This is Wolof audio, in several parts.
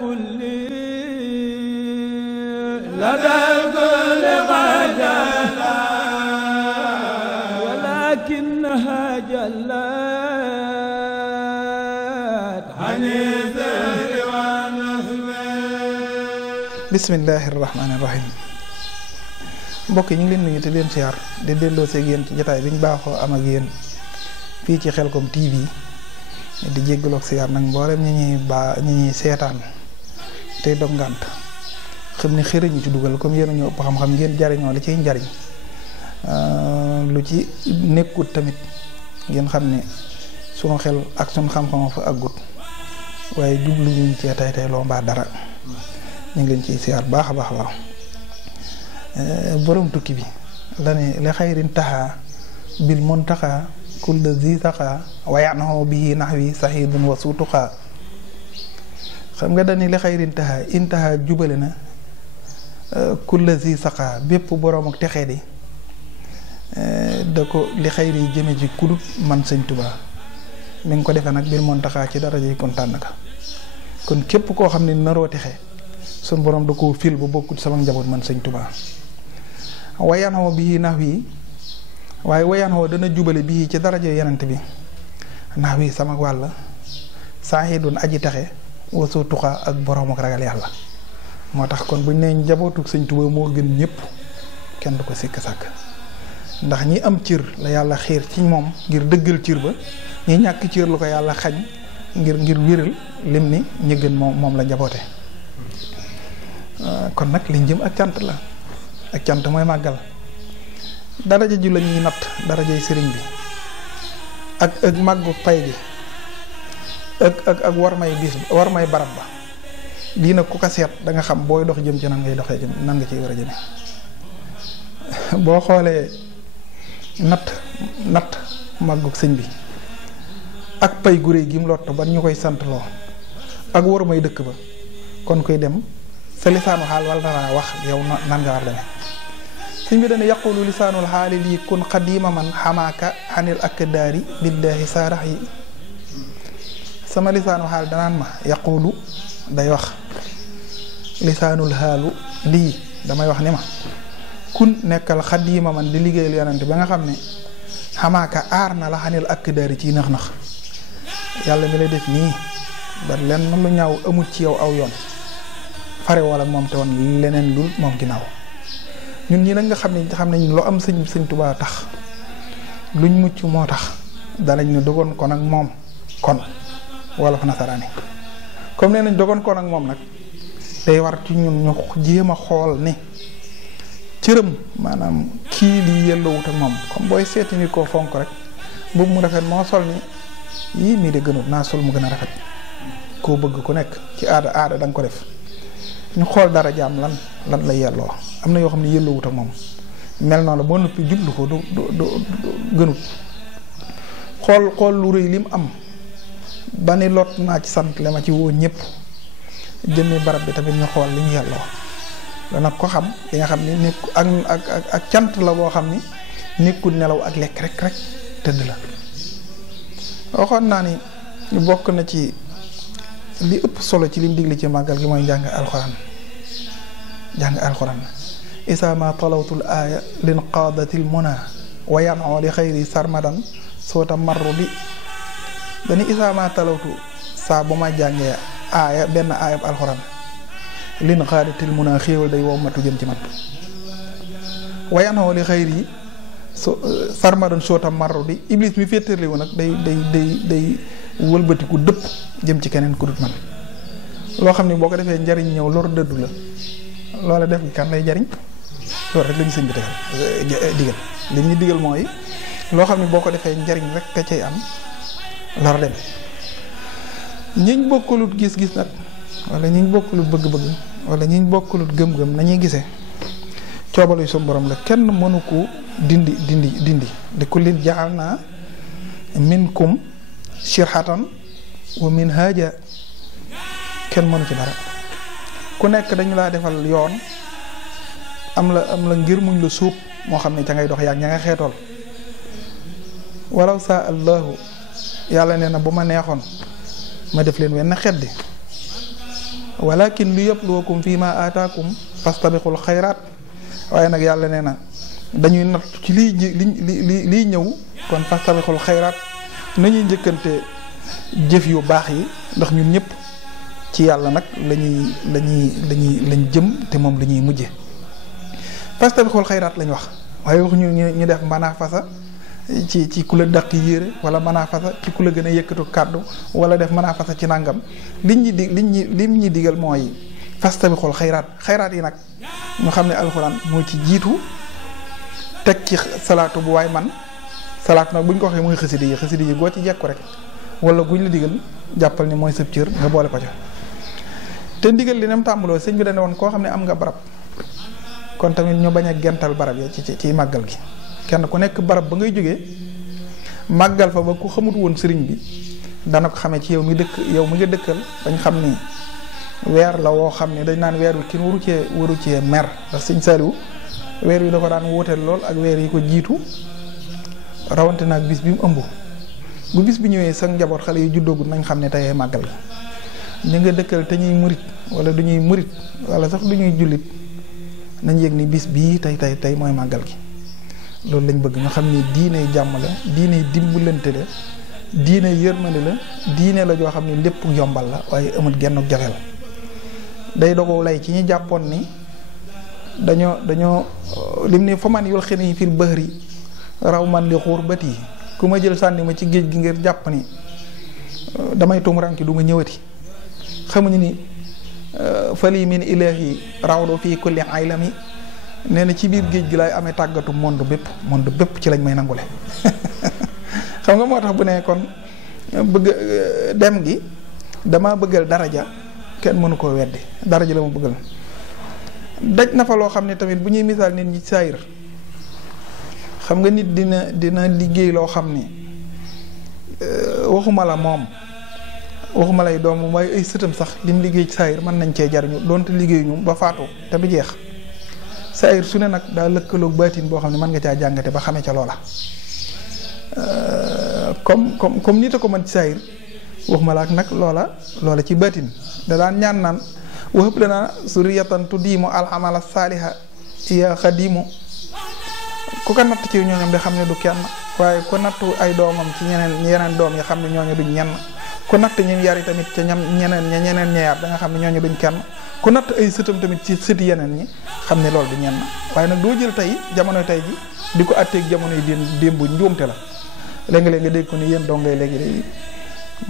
كل لدى الكل غجلت ولكنها جلت عن الذر والنسب. bismillahi rahmaani rahim. mbokk yi ñu ngi leen nuyu te leen siyaar di delloo seeg yéen ci jotaay bi ñu baaxoo am ak yéen fii ci Xelcom TV di jéggaloog siyaar nag mboolem ñi ñuy seetaan tey dog ngànt xam ne xëriñu ci dugal comme yéen a ñu ëpp xam-xam ngeen jariñoo li ciy njariñ lu ci nekkut tamit ngeen xam ne sunu xel ak sunu xam-xam fa àggut waaye jublu ñu cee tey loo mbaa dara ñu ngi leen ciy siyaar baax a baax waaw. borom tukki bi la ne li xayrin taxa bil muntaxa kulla zi saxa wayanaxoo bii nax wi saxidun wa suutuxaa. xam nga dani li xayrin taxa intaxa jubale na kulla zi saxa bépp borom ak texee di da ko li xayri jëme ci kudut man sëñ Tuubaa mi ngi ko defee nag bil muntaxa ci daraja yi kon tànn ka kon képp koo xam ne naroo texe sun borom da koo fil ba bokkut sama njaboot man sëñ Tuubaa. wayanoo bii nax wi waaye wayanoo dana jubale bii ci daraja yenent bi nax wi sama wàll saahidun aji taxe wasoo tuxaa ak borom ak ragal yàlla. moo tax kon buñ nee njabootu sëñ Tuubaa moo gën ñëpp kenn du ko sikk sàkk ndax ñi am cër la yàlla xiir ci moom ngir dëggal cër ba ñi ñàkk cër lu ko yàlla xañ ngir wéral lim ni ñi gën moom la njaboote. kon nag liñ jëm ak cant la ak cant mooy màggal daraja ju la ñuy natt darajay sëriñ bi ak màggu pay gi ak war may bis war may barab ba bii nag ku ko seet da nga xam booy dox jëm ci nan ngay doxee jëm nan nga ciy war a jëme boo xoolee natt màggu sëñ bi ak pay gu réy gi mu lott ba ñu koy sant loo ak war may dëkk ba kon koy dem sa lisaanu xaal wala dara wax yow nan nga war demee sëñ bi dana yaqulu lisaanul xaali lii kun xadiima man xamaaka xanil ak daari billaahi saarax yi. sama lisaanu xaal danaan ma yaqulu day wax lisaanul xaalu lii damay wax ni ma kun nekkal xadiima man di liggéeyal yonante ba nga xam ne xamaaka aar na la xanil ak daari ciy nax-nax yàlla mi lay def nii ba lenn lu ñaaw amul ci yow aw yoon fare wala moom te woon leneen lu moom ginnaaw ñun ñi nag nga xam nañ lu am sëñ Tuubaa tax luñ mucc moo tax danañ ne dogoon kon ak moom kon wala fa nasaraani comme nee nañ dogoon kon ak moom nag day war ci ñun ñu jéem a xool ne cëram maanaam kii lii yellowut ak moom comme booy seeti nit koo fonk rek boobu mu rafet moo sol ni yii mii de gënut naa sol mu gën a rafet koo bëgg ku nekk ci aada da nga ko def ñu xool dara jaam lan la yelloo am na yoo xam ne yelloowut ak moom mel noonu la boo noppi jublu ko du gënut xool lu rëy lim am ba ni lot naa ci sant le ma ci woo ñëpp jëmmi barab bi tamit ñu xool li ñu yelloo dana ko xam li nga xam ni nekk ak cant la boo xam ni nekkul nelaw ak lekk rek tëdd la. waxoon naa ni ñu bokk na ci li ëpp solo ci lim digle ci màggal gi mooy jàng alxuraan isa ma talawtul aaya lin qaadatil muna wa yanoo li xayri sarmadan soota marru bi dani isa ma talawtu saa bu ma jàngee aaya benn aayab alxuraan lin qaadatil muna xéewal day wommatu jëm ci man wa yanoo li xayri sarmadan soota marru bi iblis mi féetarli wu nag day wëlbatiku dëpp jëm ci keneen ku dut man loo xam ne boo ko defee njariñ ñëw lor dëddu la loola def gi kan lay jariñ loolu rek la ñu sëñ bi digal li ñu digal mooy loo xam ne boo ko defee njariñ rek ka cay am lor dem ñiñ bokkulut gis-gis nag wala ñiñ bokkulut bëgg-bëgg wala ñiñ bokkulut gëm-gëm nañuy gisee coobaluy suñu borom la kenn mënu ko dindi di kullin jaxal naa minkum shirhatan wa minhaja kenn mënu ci dara ku nekk dañu laa defal yoon am la ngir muñ la suub moo xam ne ca ngay dox yaag ña nga xeetool walaw saa allahu yàlla nee na bu ma neexoon ma def leen wenn xeddi walakin li yabluwakum fi ma aataakum fastabiqul xayraat. waaye nag yàlla nee na dañuy natt ci liy ñëw kon fastabiqul xayraat nañuy njëkkante jëf yu baax yi ndax ñun ñëpp ci yàlla nag lañ jëm te moom la ñuy mujje fastabiqul xayraat lañ wax waaye waxuñu ñu def manaa fasa ci ku la dàq yére wala manaa fasa ci ku la gën a yëkkatu kàddu wala def manaa fasa ci nàngam lim ñi digal mooy fastabiqul xayraat yi nag ñu xam ne alxuraan moo ci jiitu teg ci salaatu bu waay man salaatu nag bu ñu ko waxee mooy xasida yi goo ci jekku rek wala guñ la digal jàppal ni mooy sëb cër nga boole ko ca te ndigal li nem tàmbaloo sëñ bi dane woon koo xam ne am nga barab kon tamit ñu bañ a gental barab ya ci màggal gi kenn ku nekk barab ba ngay jógee màggal fa ba ku xamut woon sëriñ bi dana ko xamee ci yow mi nga dëkkal dañ xam ni weer la woo xam ne dañ naan weer wi kenn waru cee mer ndax sëñ Saliou weer wi da ko daan wóoteel lool ak weer yi ko jiitu rawante naag bis bi mu ëmb bu bis bi ñëwee sa njaboot xale yu juddoogut nañ xam ne tey màggal gi ñu nga dëkkal te ñuy murit wala du ñuy murit wala sax du ñuy jullit nañ yëg ni bis bii tey mooy màggal gi loolu lañ bëgg ñu xam ni diine jàmm la diine dimbalante la diine yërmande la diine la joo xam ne lépp yombal la waaye amul genn jafe la day dogu lay ci ñi jàppoon ni dañoo lim ni fa man yul xini fil bahri raw man li xuur bët yi ku ma jël sànni ma ci géej gi ngir jàpp ni damay tumuraanki du ma ñëwati xamuñu ni fali min ilahi rawdo fii kulli aylami nee na ci biir géej gi laay amee tàggatu monde bépp ci lañ may nangule xam nga moo tax bu ne kon bëgg dem gi dama bëggal daraja kenn mënu koo weddi daraja la ma bëggal daj na fa loo xam ne tamit bu ñuy misaal nit ñi saayir xam nga nit dina liggéey loo xam ni waxuma la moom waxuma lay doom waaye ay sëtam sax lim liggéey ci saayir mën nañ cee jariñu doonte liggéey ñu ba faatu te du jeex saayir su ne nag daa lëkkaloog baatin boo xam ne mën nga caa jàngate ba xamee ca loola comme nit a ko mën ci saayir waxuma la ak nag loola ci baatin da daan ñaan naan wahab lana suriyatan tudiimu alhamala saaliha ya xadimu ku ko natt ci ñooñam de xam ne du kenn waaye ku nattu ay doomam ci yeneen doom yi xam ne ñooñu duñ ñenn ku natt ñim yar yi tamit ca ñeneen ña yar da nga xam ne ñooñu duñ kenn ku natt ay sëtam tamit ci sëti yeneen ñi xam ne loolu du ñenn waaye nag doo jël tey jamonoy tey ji di ko atteeg jamonoy démb njuumte la léegi-léeg nga dégg ko ni yéen dongay léegi day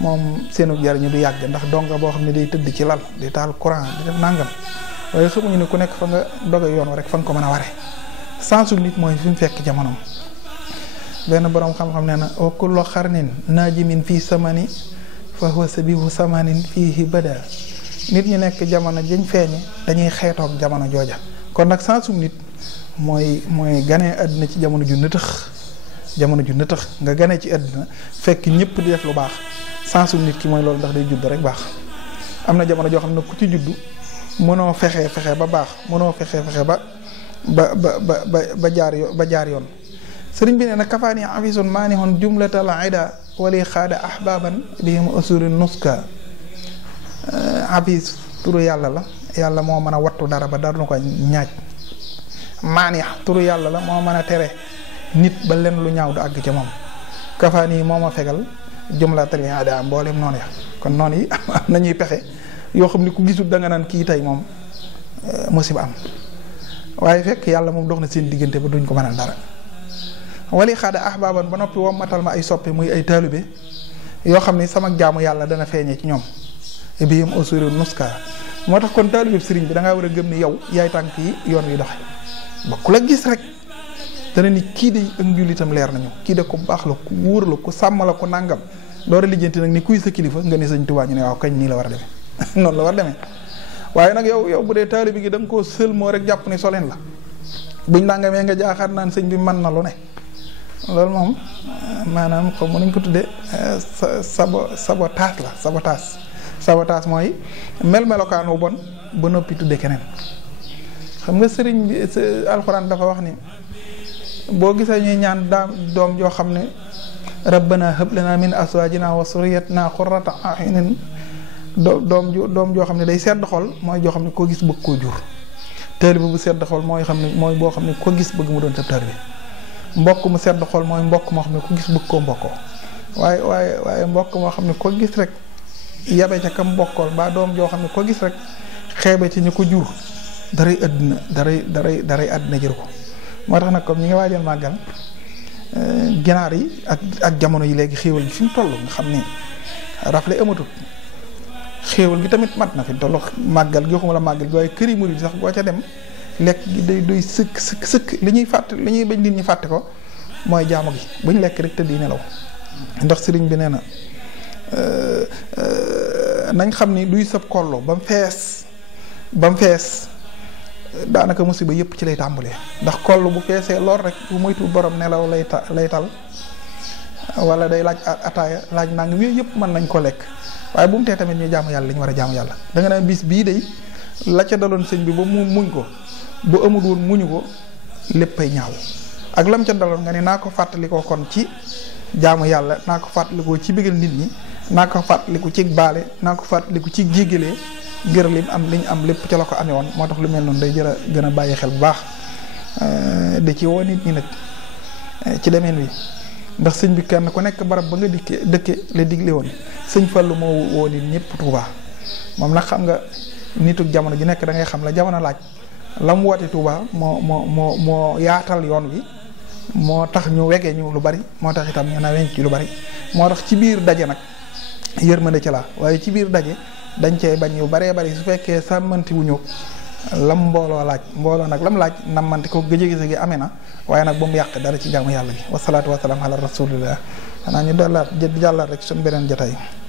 moom seenu jariñu du yàgg ndax donga boo xam ne day tëdd ci lal di taal courant di def nangam waaye xamuñu ne ku nekk fa nga doge yoon wa rek fa nga ko mën a ware sensu nit mooy fi mu fekk jamonoom benn boroom xam-xam nee na wa kullu xarnin naajimin fii samani fa huwa sabihu samanin fiihi bada nit ñi nekk jamono jañ feeñe dañuy xeetoog jamono jooja kon nag sensu nit mooy ganee àddina ci jamono ju nëtëx nga ganee ci àddina fekk ñëpp di def lu baax sensu nit ki mooy loolu ndax day judd rek baax am na jamono joo xam ne ku ci juddu mënoo fexe ba baax mënoo fexe ba jaar yoon sëriñ bi nee na kafaani afisun maanihun jumlatal ida wali xaada ahbaban bihim usuri nuska afis turu yàlla la yàlla moo mën a wattu dara ba dara nu ko ñaaj maani turu yàlla la moo mën a tere nit ba len lu ñaaw du àgg ca moom kafaani moo ma fegal jumlatal ida mboolem noonu ya kon noonu yi am nañuy pexe yoo xam ne ku gisul da nga naan kii tey moom musiba am waaye fekk yàlla moom dox na seen diggante ba duñ ko mënal dara wali xaada ahbaban ba noppi wommatal ma ay soppe muy ay taalibe yoo xam ne sama jaamu yàlla dana feeñee ci ñoom bi yam ausuri nuska moo tax kon taalibe sëriñ bi da ngaa war a gëm ni yow yaay tànk yi yoon wi doxe ba ku la gis rek dana ni kii de ak njullitam leer nañu kii de ku baax la ku wóor la ku sàmm la ku nàngam door a lijjanti nag ni kuy sa kilifa nga ne Sëñ Tuubaa ñu ne waaw kañ nii la war a demee noonu la war a demee waaye nag yow bu dee taalibe gi da nga koo sël moo rek jàpp ni soleen la buñ nangamee nga jaaxaar naan sëñ bi mën na lu ne loolu moom maanaam xaw ma nuñ ko tuddee sabotage la sabotage mooy melokaan wu bon ba noppi tudde keneen xam nga sëriñ bi alxuraan dafa wax ni boo gisee ñuy ñaan doom joo xam ne rabbana hab lana min aswajina wa surriyatina qurrata a'yunin doom joo xam ne day sedd xol mooy joo xam ne koo gis bëgg koo jur. taalibe bu sedd xol mooy xam ne mooy boo xam ne ko gis bëgg mu doon sa taalibe. mbokk mu sedd xol mooy mbokk moo xam ne ko gis bëgg koo mbokkoo waaye mbokk moo xam ne ko gis rek yabe ca kam mbokkool mbaa doom joo xam ne ko gis rek xeebe ci ñu ko jur daray àddina jër ko. moo tax nag comme ñi nga waajal màggal ginaar yi ak jamono yi léegi xéewal gi fi mu toll nga xam ni rafle amatut xéewal gi tamit mat na fi tollu màggal gi waxuma la màggal gi waaye kër yi murid sax boo ca dem lekk gi day doy sëkk li ñuy bañ nit ñi fàtte ko mooy jaamu gi buñ lekk rek tëdd yi nelaw ndax sëriñ bi nee na nañ xam ni duy sab kollo ba mu fees daanaka musiba yëpp ci lay tàmbalee ndax koll bu feesee lool rek bu moytu borom nelaw lay tal wala day laaj ataaya laaj nangam yooyu yëpp mën nañ ko lekk waaye bu mu tee tamit ñu jaamu yàlla li ñu war a jaamu yàlla da nga naan bis bii day la ca daloon sëñ bi ba mu muñ ko bu amul woon muñu ko léppay ñaaw ak lam ca daloon nga ne naa ko fàttalikoo kon ci jaamu yàlla naa ko fàttalikoo ci bégal nit ñi naa ko fàttaliku ci baale naa ko fàttaliku ci jéggalee ngir li ñu am lépp ca la ko amee woon moo tax lu mel noonu day jëra gën a bàyyi xel bu baax da ci woo nit ñi nag ci demeen wi ndax sëñ bi kenn ku nekk barab ba nga dëkke la digle woon sëñ Fallu moo woo nit ñëpp Tuubaa moom nag xam nga nituk jamono ji nekk da ngay xam la jamono laaj la mu woote Tuubaa moo yaatal yoon wi moo tax ñu wegee ñu lu bari moo tax itam ñu na weñ ci lu bari moo tax ci biir daje nag yërmande ci la waaye ci biir daje dañ cey bañ yu baree bari su fekkee sàmmanti wuñu lam mbooloo laaj mbooloo nag lam laaj nammanti ko gëj gise gi amee na waaye nag bu mu yàq dara ci jaamu yàlla gi wasalaatu wasalaam ala rasulillah xanaa ñu jàllaat rek suñu beneen jotaay